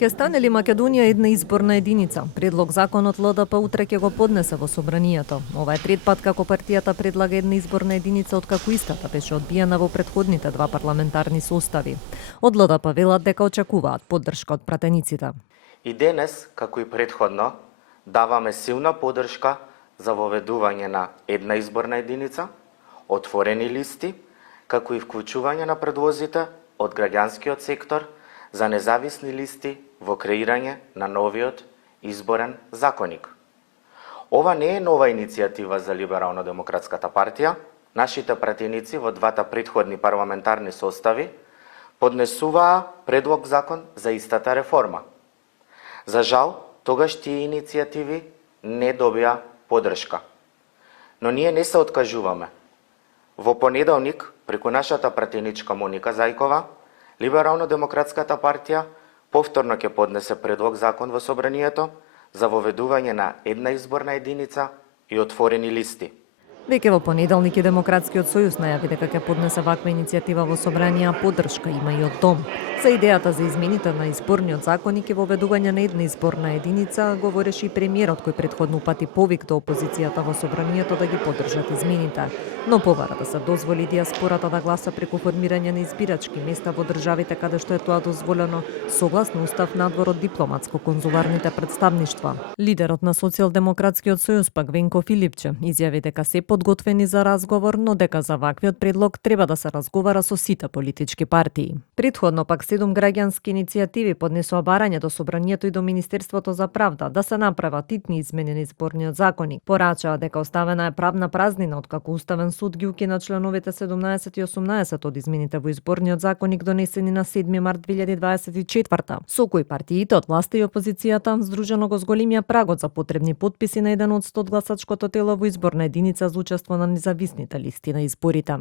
Ке стане ли Македонија една изборна единица? Предлог законот ЛДП утре ќе го поднесе во собранието. Ова е трет пат како партијата предлага една изборна единица откако истата беше одбиена во претходните два парламентарни состави. Од ЛДП велат дека очекуваат поддршка од пратениците. И денес, како и претходно, даваме силна поддршка за воведување на една изборна единица, отворени листи, како и вклучување на предлозите од граѓанскиот сектор за независни листи во креирање на новиот изборен законник. Ова не е нова иницијатива за Либерално-демократската партија. Нашите пратеници во двата претходни парламентарни состави поднесуваа предлог закон за истата реформа. За жал, тогаш тие иницијативи не добија поддршка. Но ние не се откажуваме. Во понеделник, преку нашата пратеничка Моника Зајкова, Либерално-демократската партија повторно ќе поднесе предлог закон во собранието за воведување на една изборна единица и отворени листи. Веќе во понеделник и Демократскиот сојуз најави дека ќе поднесе ваква иницијатива во собрание, а поддршка има и од ДОМ. За идејата за измените на изборниот законник и воведување на една изборна единица говореше и премиерот кој претходно упати повик до опозицијата во собранието да ги поддржат измените. Но побара да се дозволи дијаспората да гласа преку формирање на избирачки места во државите каде што е тоа дозволено, согласно устав надвор од дипломатско-конзуларните представништва. Лидерот на Социјалдемократскиот сојуз пак Венко Филипче изјави дека се подготвени за разговор, но дека за ваквиот предлог треба да се разговара со сите политички партии. Претходно пак 7 граѓански иницијативи поднесоа барање до собранието и до Министерството за правда да се направат итни измени на изборниот законник. Порачаа дека оставена е правна празнина откако Уставен суд ги укина членовите 17 и 18 од измените во изборниот законник донесени на 7 март 2024. Со кои партиите од власта и опозицијата, здружено го зголемија прагот за потребни потписи на 1 од 100 гласачкото тело во изборна единица за учество на независните листи на изборите.